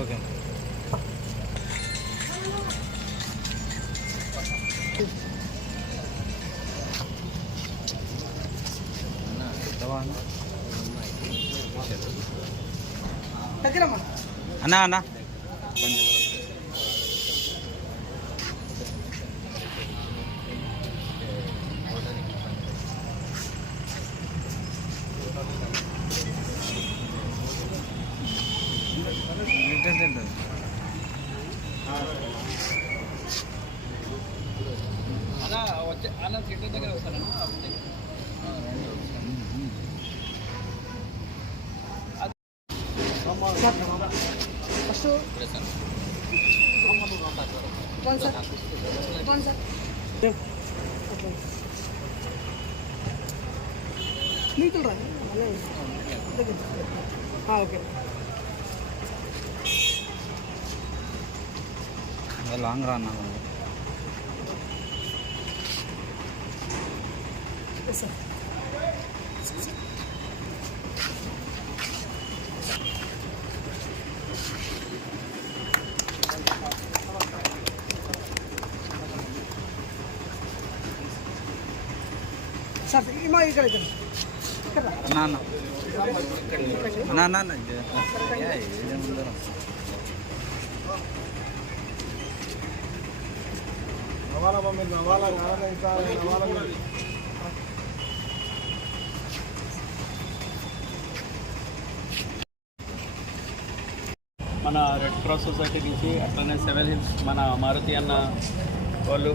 Okay అన్నా అన్నా first one sir one sir నీతులు రా ఓకే. లాంగ్ రా అన్నా సార్ సార్ మా ఇక్కడ ఇక్కడ రా. అన్నా అన్న అన్నా అన్నా అన్న ఇది- ఏ, మన రెడ్ క్రాస్ సొసైటీ నుంచి అట్లనే సెవెన్ హిల్స్ మన మారుతి అన్న వాళ్ళు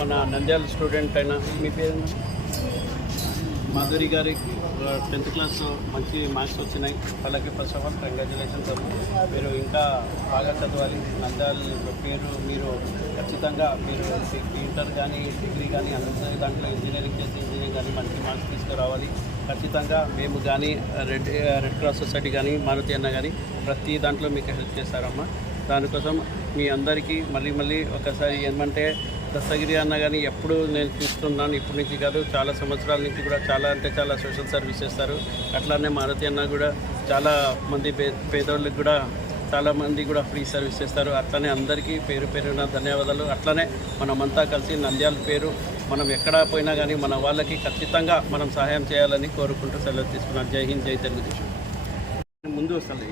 మన నంద్యాల స్టూడెంట్ అయినా మీ పేరు? మాధురి గారికి టెన్త్ క్లాస్లో మంచి మార్క్స్ వచ్చినాయి. వాళ్ళకి ఫస్ట్ ఆఫ్ ఆల్ కంగ్రాచులేషన్స్ మీరు ఇంకా బాగా చదవాలి. నంద్యాల పేరు మీరు ఖచ్చితంగా మీరు ఇంటర్ కానీ డిగ్రీ కానీ అందరి దాంట్లో ఇంజనీరింగ్ చేసి ఇంజనీరింగ్ కానీ మంచి మార్క్స్ తీసుకురావాలి. ఖచ్చితంగా మేము కానీ రెడ్ రెడ్ క్రాస్ సొసైటీ కానీ మారుతి అన్న కానీ ప్రతి దాంట్లో మీకు హెల్ప్ చేస్తారమ్మా. దానికోసం మీ అందరికీ మళ్ళీ మళ్ళీ ఒకసారి ఏమంటే దస్తగిరి అన్న కానీ ఎప్పుడు నేను చూస్తున్నాను ఇప్పటి నుంచి కాదు చాలా సంవత్సరాల నుంచి కూడా చాలా అంటే చాలా సోషల్ సర్వీస్ చేస్తారు. అట్లానే మారుతి అన్న కూడా చాలా మంది పే పేదోళ్ళకి కూడా చాలా మంది కూడా ఫ్రీ సర్వీస్ చేస్తారు. అట్లనే అందరికీ పేరు పేరున ధన్యవాదాలు. అట్లనే మనమంతా కలిసి నంద్యాల పేరు మనం ఎక్కడ పోయినా కానీ మన వాళ్ళకి ఖచ్చితంగా మనం సహాయం చేయాలని కోరుకుంటూ సెలవు తీసుకున్నాను. జై హింద్ జై తెలుగుదేశం. ముందు వస్తాను.